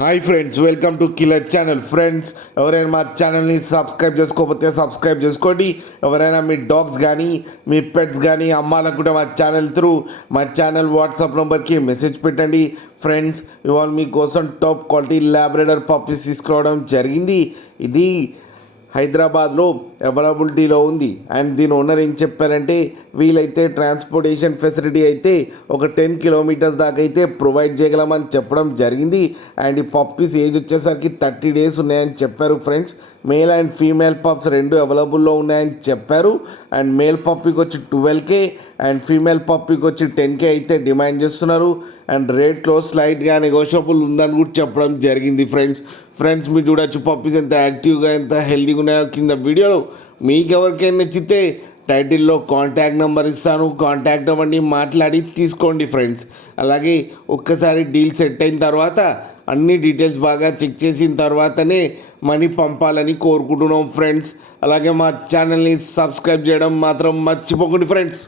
Hi friends, welcome to killer channel. Friends, ఎవరైనా మా ఛానల్ని సబ్స్క్రైబ్ చేసుకోకపోతే సబ్స్క్రైబ్ చేసుకోండి. ఎవరైనా మీ డాగ్స్ కానీ మీ పెట్స్ కానీ అమ్మాలనుకుంటే మా ఛానల్ వాట్సాప్ నెంబర్కి మెసేజ్ పెట్టండి. ఫ్రెండ్స్, ఇవాళ మీకోసం టాప్ క్వాలిటీ ల్యాబ్రేడర్ పప్పీస్ తీసుకురావడం జరిగింది. ఇది హైదరాబాద్లో అవైలబిలిటీలో ఉంది. అండ్ దీని ఓనర్ ఏం చెప్పారంటే, వీలైతే ట్రాన్స్పోర్టేషన్ ఫెసిలిటీ అయితే ఒక 10 కిలోమీటర్స్ దాకా అయితే ప్రొవైడ్ చేయగలమని చెప్పడం జరిగింది. అండ్ ఈ పప్పీస్ ఏజ్ వచ్చేసరికి 30 డేస్ ఉన్నాయని చెప్పారు. Friends, male and female pups రెండు అవైలబుల్లో ఉన్నాయని చెప్పారు. అండ్ మేల్ పప్పీకి వచ్చి 12K అండ్ ఫీమేల్ పప్పీకి వచ్చి 10K అయితే డిమాండ్ చేస్తున్నారు. అండ్ రేట్లో స్లైట్గా నెగోషియబుల్ ఉందని కూడా చెప్పడం జరిగింది. ఫ్రెండ్స్ మీరు చూడొచ్చు పప్పీస్ ఎంత యాక్టివ్గా ఎంత హెల్తీగా ఉన్నాయో కింద వీడియోలో. మీకు ఎవరికైనా నచ్చితే టైటిల్లో కాంటాక్ట్ నెంబర్ ఇస్తాను, కాంటాక్ట్ అవ్వండి, మాట్లాడి తీసుకోండి. ఫ్రెండ్స్, అలాగే ఒక్కసారి డీల్ సెట్ అయిన తర్వాత అన్ని డీటెయిల్స్ బాగా చెక్ చేసిన తర్వాతనే మనీ పంపాలని కోరుకుంటున్నాం. ఫ్రెండ్స్, అలాగే మా ఛానల్ని సబ్స్క్రైబ్ చేయడం మాత్రం మర్చిపోకండి. ఫ్రెండ్స్.